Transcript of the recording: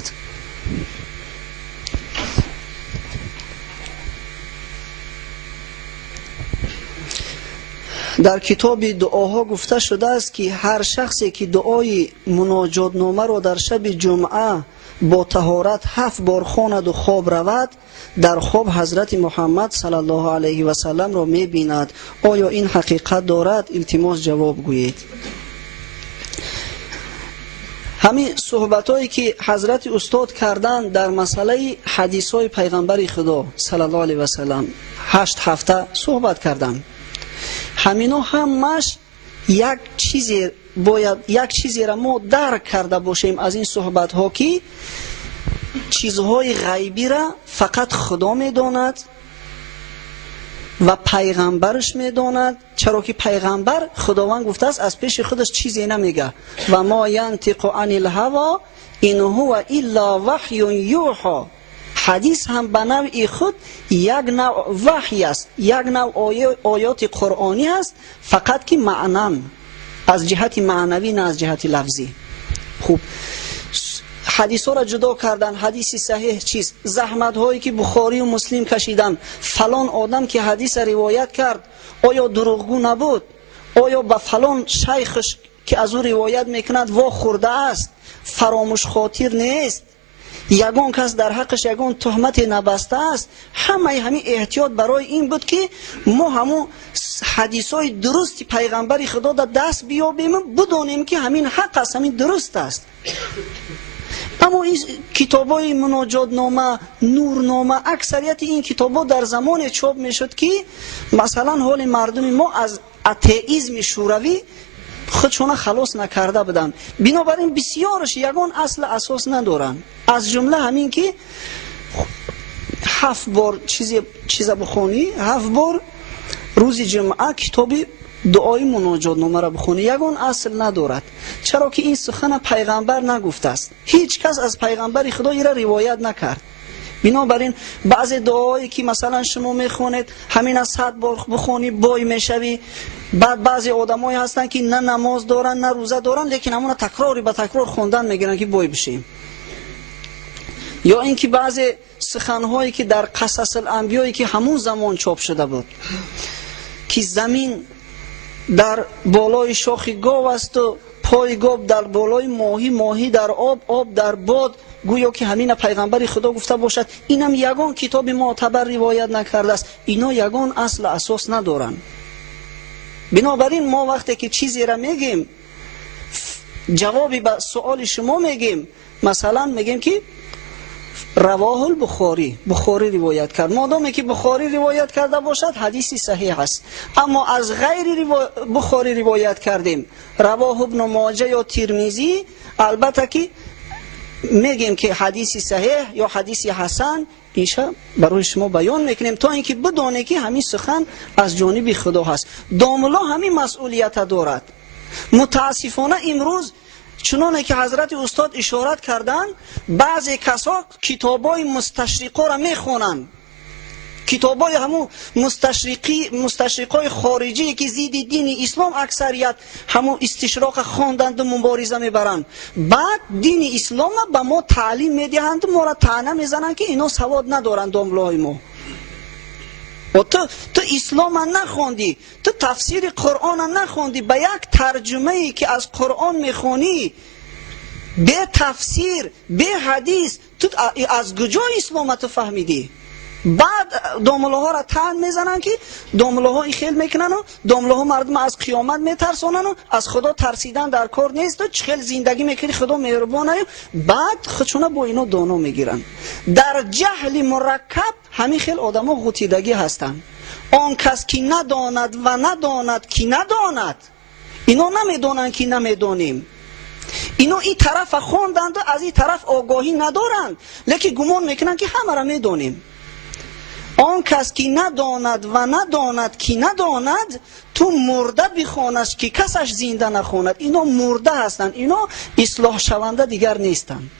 میکند. در کتاب دعاها گفته شده است که هر شخصی که دعای مناجات نامه را در شب جمعه با طهارت 7 بار خواند و خواب رود، در خواب حضرت محمد صلی الله علیه و سلم را می‌بیند. آیا این حقیقت دارد؟ التماس جواب گویید. همین صحبتایی که حضرت استاد کردن در مسئله حدیث‌های پیغمبر خدا صلی الله علیه و سلم 8 هفته صحبت کردن. همینا همش یک چیزی را ما درک کرده باشیم از این صحبت ها که چیزهای غیبی را فقط خدا میداند و پیغمبرش میداند. چرا که پیغمبر خداوند گفته است از پیش خودش چیزی نمیگه و ما ینطق عن الهوی ان هو الا وحی یوحی. حدیث هم به نوع خود یک نوع وحی است، یک نوع آیات قرآنی است، فقط که معنی از جهت معنوی نه از جهت لفظی. خوب، حدیث ها را جدا کردن. حدیث صحیح چیست؟ زحمت هایی که بخاری و مسلم کشیدن. فلان آدم که حدیث روایت کرد آیا دروغگو نبود؟ آیا به فلان شیخش که از او روایت میکند وا خورده است؟ فراموش خاطر نیست؟ یگان کس در حقش یگان تهمت نبسته است؟ همین احتیاط برای این بود که ما همون حدیثای درست پیغمبر خدا در دست بیابیم، بدانیم که همین حق است، همین درست است. اما این کتابای مناجات نامه، نور نامه، اکثریت این کتابا در زمان چاپ میشد که مثلا حال مردم ما از اتئیسم شوروی خودشون خلاص نکرده بودن. بنابراین بسیارش یگان اصل اساس ندارن. از جمله همین که 7 بار چیز بخونی، 7 بار روز جمعه کتاب دعای مناجات نامه را بخونی، یگان اصل ندارد. چرا که این سخن پیغمبر نگفته است. هیچ کس از پیغمبر خدا این را روایت نکرد. بنابراین بعضی دعایی که مثلا شما میخونید همین از 100 بار بخونی بای میشوی. بعد بعضی آدمایی هستن که نه نماز دارن نه روزه دارن، لیکن همون تکراری به تکرار خوندن میگیرن که بای بشیم. یا اینکه بعضی سخنهایی که در قصص الانبیایی که همون زمان چاپ شده بود که زمین در بالای شاخ گاو است و پای گاو در بالای ماهی، ماهی در آب، آب در باد، گویا که همین پیغمبر خدا گفته باشد، اینم یگان کتاب معتبر روایت نکرده است. اینا یگان اصل اساس ندارن. بنابراین ما وقتی که چیزی را میگیم، جوابی به سوال شما میگیم، مثلا میگیم که رواه البخاری، بخاری روایت کرد. مادامی که بخاری روایت کرده باشد حدیثی صحیح است. اما از غیر بخاری روایت کردیم، رواه ابن ماجه یا ترمذی، البته که میگیم که حدیثی صحیح یا حدیثی حسن، اینشا برای شما بیان میکنیم تا اینکه بدونه که همین سخن از جانب خدا هست. داملا همین مسئولیت دارد. متاسفانه امروز چنانه که حضرت استاد اشارت کردن، بعضی کسا کتابای مستشرقا را میخونن، کتابای همون مستشرقای خارجی که زید دین اسلام اکثریت همون استشراق خواندند و مبارزه میبرند. بعد دین اسلام به ما تعلیم میدهند، ما را طعنه میزنند که اینا سواد ندارند. داملای ما و تو اسلام نخوندی، تو تفسیر قرآن نخوندی، به یک ترجمه ای که از قرآن میخونی به تفسیر به حدیث، تو از کجا اسلام تو فهمیدی؟ بعد دامله ها را طعن میزنن که دامله ها این خیل میکنن و دامله ها مردم از قیامت میترسانن و از خدا ترسیدن در کار نیست و چخیل زندگی میکنی خدا مهربانه. بعد خودشونه با اینا دانا میگیرن. در جهل مرکب همین خیل آدم ها غوطیدگی هستن. آن کس که نداند و نداند که نداند، اینا نمیدونن که نمیدونیم. اینا این طرف خوندند و از این طرف آگاهی ندارند، لیکن گمان میکنن که همه را میدونیم. آن کس که نداند و نداند که نداند، تو مرده بخوانش که کسش زنده نخواند. اینا مرده هستند، اینا اصلاح شونده دیگر نیستند.